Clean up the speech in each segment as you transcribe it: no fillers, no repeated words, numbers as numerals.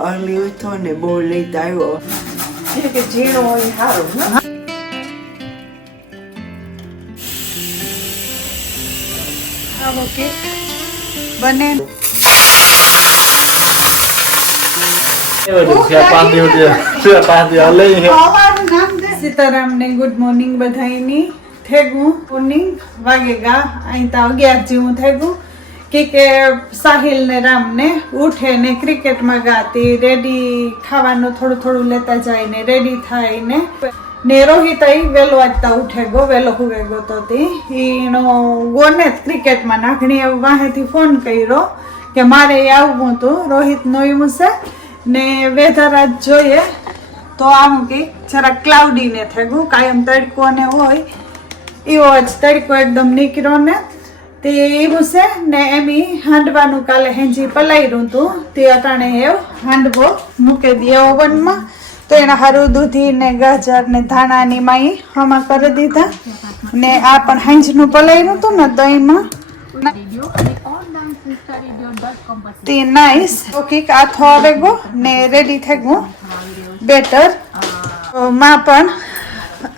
Early ઉઠો ને બહુ લેટ આવ્યો છે કે ઝીણો હોય સારું ને આવો કેક બને સીતારામ ને ગુડ મોર્નિંગ બધાની થેગું મોર્નિંગ વાગેગા અહીં તો 11 જેવું થેગું કે સાહિલ ને રામ ને ઉઠે ને ક્રિકેટ માં ગાતી રેડી ખાવાનું થોડું થોડું લેતા જાય ને રેડી થાય ને રોહિત વેલો વાંચતા ઉઠે ગો વેલો હુવે ગો તો ઈનો ગોને ક્રિકેટ માં નાખણી વાહેથી ફોન કર્યો કે મારે આવવું હતું રોહિત નો એવું છે ને વેધર આજ જોઈએ તો આમ કે જરા ક્લાઉડી ને થયું કાયમ તડકો ને હોય એવો જ તડકો એકદમ નીકળ્યો ને તે એવું છે ને એમી હાંડવાનું કાલે હેંજી પલાયરું હતું તે અટાણે એવ હાંડવો મૂકી દે ઓવનમાં તો એના હારું દૂધી ને ગાજર ને ધાણાની માઈ હમા કરી દીધા ને આ પણ હેંજનું પલાયરું હતું ને દહીંમાં તે નાઈસ ઓકે આ થોડે ગો ને રેડી થઈ ગયું બેટર માં પણ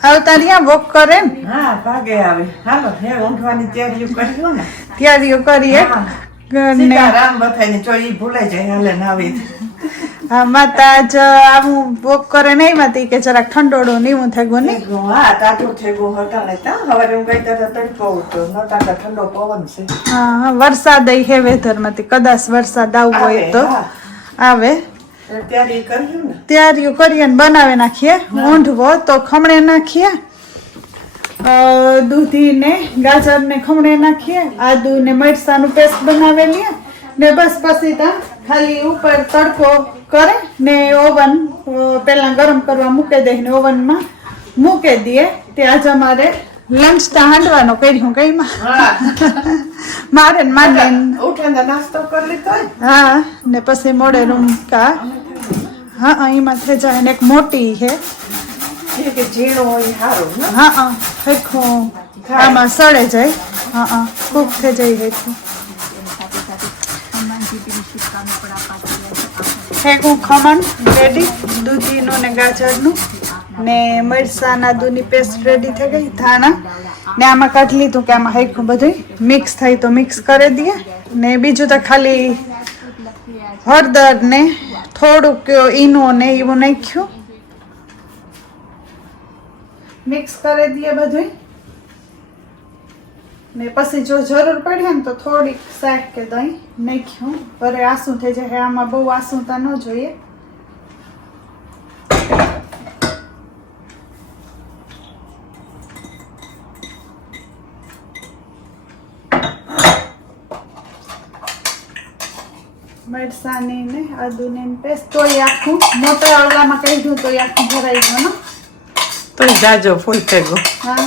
આવતા રહ્યા વોક કરે હા ભાગે આવે હાલો હે ઊંઘવાની તૈયારીઓ કર્યું ને તૈયારીઓ કરીએ સીતારામ બધાને ચોઈ ભૂલાઈ જાય હાલે નાવી હા માતા જ આવું વોક કરે નહીં માતી કે જરાક ઠંડોડો ને એવું થઈ ગયું ને હા તાતું થઈ ગયું હટાણે તા હવે હું કઈ તડકો ઉઠતો નતા ઠંડો પવન છે હા વરસાદ હે વેધર માંથી કદાચ વરસાદ આવવો હોય તો આવે તૈયારીઓ કરીએ ને બનાવી નાખીએ ઊંધવો તો ખમણે નાખીએ દૂધી ને ગાજર ને ખમણે નાખીએ આદુ ને મરચાનું પેસ્ટ બનાવેલી ને બસ પછી ત્યાં ખાલી ઉપર તડકો કરે ને ઓવન પેલા ગરમ કરવા મૂકી દે ને ઓવનમાં મૂકી દઈએ તે આજે અમારે લંચ તો હાંડવાનો કર્યું કઈમાં મારે ને માને ઉઠીને નાસ્તો કરી લીધો હા ને પછી મોડે રૂમ કા હા અહીંમાં થઈ જાય ને એક મોટી છે કે ઝીણો હોય સારું ને હા હેખો આમાં સડે જાય હા કૂક થઈ જાય હેખું હેખું ખમણ રેડી દૂધીનું ને ગાજરનું ને મરચાં આદુની પેસ્ટ રેડી થઈ ગઈ ધાણા ને આમાં કાઢી લીધું કે આમાં હેખું બધું મિક્સ થાય તો મિક્સ કરી દઈએ ને બીજું તો ખાલી હળદર ને થોડુંક ઈનો ને એવું નાખ્યું મિક્સ કરી દઈએ બધું ને પછી જો જરૂર પડે ને તો થોડીક શાક કે દહીં નાખ્યું પર આસું થઈ જાય આમાં બહુ આસુતા ન જોઈએ મરસાની ને આદુની પેસ્ટ તોય આખું મોટા ઓલામાં કાઢ્યું તો આખું ભરાઈ ગયું ને તો જાજો ફૂલ થઈ ગયો હા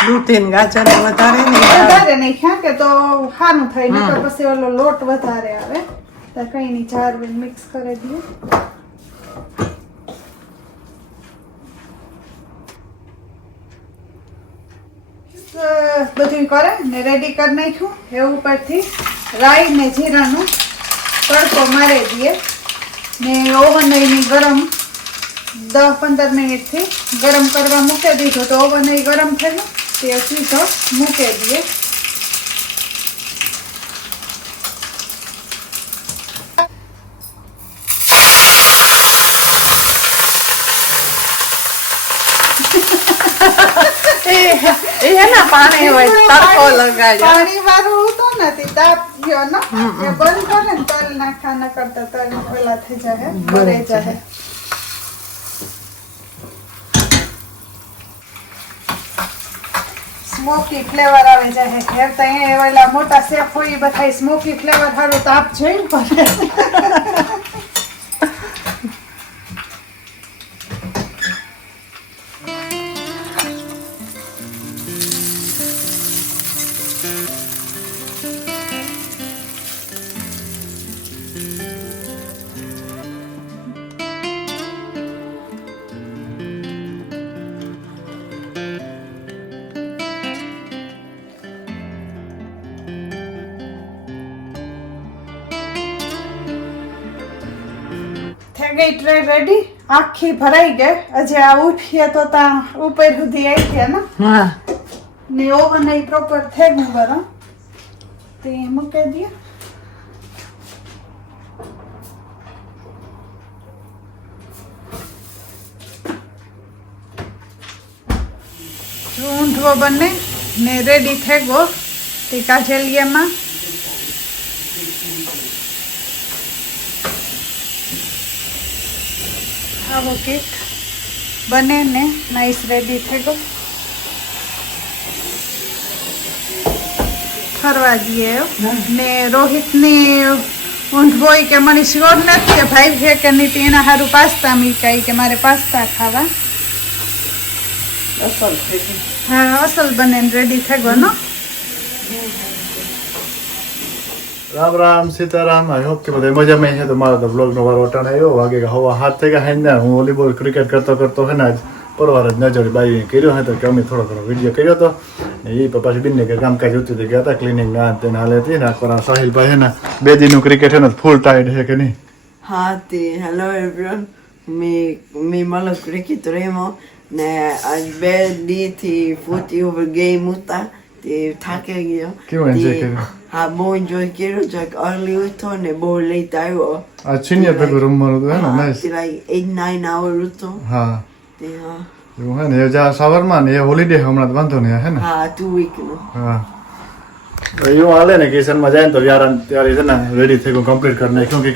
દૂધી ને ગાજર વધારે નહીં ક્યાં કે તો ખાનું થાય ને તો પછી ઓલો લોટ વધારે આવે તો કઈ નહીં ચાર મિક્સ કરી દઈએ બધું કરે ને રેડી કરી નાખ્યું એ ઉપરથી રાઈ ને જીરાનું તડકો મારી દઈએ ને ઓવન ગરમ 10-15 મિનિટથી ગરમ કરવા મૂકી દીધો તો ઓવન ગરમ થયું તે સીધો મૂકી દઈએ પાણી હોય તડકો લગાડ્યો પાણી વાળું તો નથી તાપ ગયો ને એ બંધ કરે ને તલ નાખા કરતા તલ ઓલા થઈ જાય ભરે જાય સ્મોકી ફ્લેવર આવે જાય ઘેર તો અહીંયા એવા મોટા શેફ હોય બધા સ્મોકી ફ્લેવર સારું તાપ જોઈ પડે ગઈ ટ્રે રેડી આખી ભરાઈ ગઈ હજી આ ઉઠીએ તો તા ઉપર સુધી આવી ગયા ને હા ને ઓવન એ પ્રોપર થઈ ગયું ગરમ તે મૂકી દઈએ ઊંધવો બને ને રેડી થઈ ગયો તે કાજલિયામાં આવો કેક બને ને નાઈસ રેડી થઈ ગયો ફરવા દઈએ ને રોહિતની ઊંધવો કે મને શ્યોર નથી ભાઈ છે કે નહીં એના સારું પાસ્તા મીકાઈ કે મારે પાસ્તા ખાવા અસલ થઈ ગઈ હા અસલ બને રેડી થઈ ગયો નો રામ રામ સીતારામ આઈ હોપ કે બધા મજામાં છે તો મારો તો બ્લોગનો વારો અટાણે આવ્યો વાગે કે હવા 7 થઈ ગયા ને હું વોલીબોલ ક્રિકેટ કરતો હે ને આજ પરવાર જ નજર બાઈ કર્યો હે તો કે અમે થોડો ઘણો વિડીયો કર્યો તો ને એ પછી બિનને કે કામકાજ હતું તે ગયા હતા ક્લિનિંગ ના તેને હાલે હતી ને આ સાહિલભાઈ હે ને 2 દિનનું ક્રિકેટ હે ને ફૂલ ટાઈડ છે કે નહીં હા તે hello everyone me malo cricket remo ને આજ 2 દીથી ફૂટી ઓવર ગેમ હતા તે થાકી ગયો કેવું enjoy કર્યું? હા બહુ એન્જોય કર્યું જો અર્લી ઉઠો ને બહુ લેટ આવ્યો આ સિનિયર ભેગું રમવાનું હતું હે ને નાઈસ like 8-9 hour હતો હા તે હા એવું હે ને એ જા સવારમાં ને એ હોલિડે હમણાં તો વાંધો નહીં હે ને હા 2 week નો હા એવું હાલે ને કિશનમાં જાય ને તો યાર ત્યારે છે ને રેડી થઈ ગયું કમ્પ્લીટ કરી નાખ્યું કે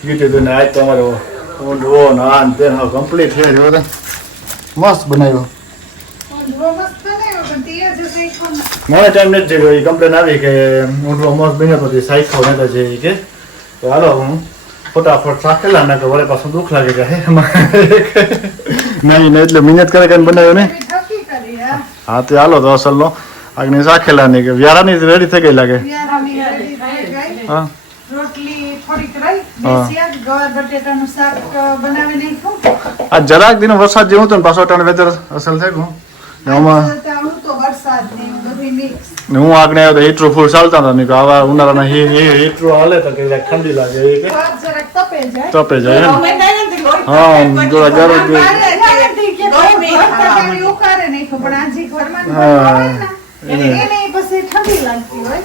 કીધું હતું ને આજ તો અમારો ઊંધવો ને આ ને તે હા કમ્પ્લીટ થઈ ગયો તો મસ્ત બનાવ્યો ઊંધવો મસ્ત બનાવ્યો પણ તે જ શીખો ને મને ટાઈમ નથી થયો એ કમ્પ્લેન આવી કે ઊંધવો મસ્ત બન્યો પછી સાઈખો નતો છે કે તો હાલો હું ફટાફટ શાકેલા ને કે વળે પાછું દુઃખ લાગે કે હે નહીં ને એટલે મહેનત કરે કરીને બનાવ્યો ને થકી કરી હા તે હાલો તો અસલનો આગની શાકેલા ની કે વ્યારાની રેડી થઈ ગઈ લાગે યારાની રેડી થઈ ગઈ હા રોટલી થોડીક રહી બેસ્યા ગવાર બટેટાનું શાક બનાવી નાખ્યું આ જરાક દિનો વરસાદ જેવું હતું ને પાછો અટાણે વેધર અસલ થઈ ગયું ને આમાં હું તો વરસાદ ને બધું મિક્સ ને હું આગળ આવ્યો તો હીટરું ફૂલ ચાલતા હતા ને કે આવા ઉનાળાના હીટરું હાલે તો કે ઠંડી લાગે એ કે જરાક તપે જાય તપે જાય હે ને હા જોડા ગરમ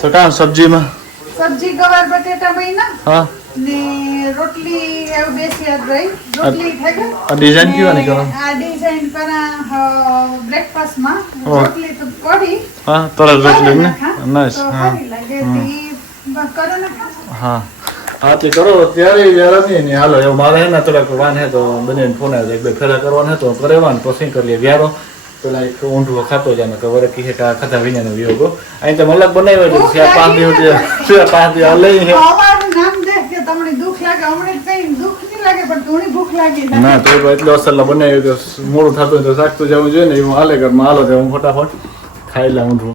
તો કામ સબ્જીમાં સબ્જી ગવાર બટેટા બન્યા હા ને રોટલી એવું બેસી રહી રોટલી થઈ ગઈ આ ડિઝાઇન કેવાની કરો આ ડિઝાઇન કરા બ્રેકફાસ્ટ માં રોટલી તો પડી હા તરત રોટલી ને નાઈસ તો હા સારી લાગે તી કરો ને હા હા તે કરો ત્યારે યાર નહીં ને હાલો એવું મારે હે ને થોડાક વાન હે તો બને ફોન આવે એક બે ફેરા કરવાના હે તો કરેવાન પછી કરી લે વ્યારો પેલા એક ઊંધવો ખાતો જાય ને કે વરે કી કા ખાતા વિના નો વિયોગો અહીં તો મલક બનાવ્યો છે 5 દિવસ 5 દિવસ લઈ હે અમારું નામ દે કે તમને દુખ લાગે હમણે કઈ દુખ નહીં લાગે પણ થોડી ભૂખ લાગી ના તો એટલો અસલ બનાવ્યો તો મોડું થતું તો શાકતું જવું જોઈએ ને એવું હાલે ઘરમાં હાલો તો હું ફટાફટ ખાઈ લઉં ઊંધવું